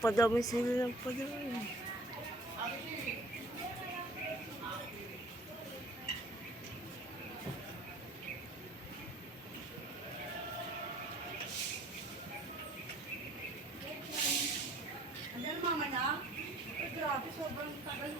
Nagpadami sila ng padami. Ano mama na? Grabe, sobrang tagal.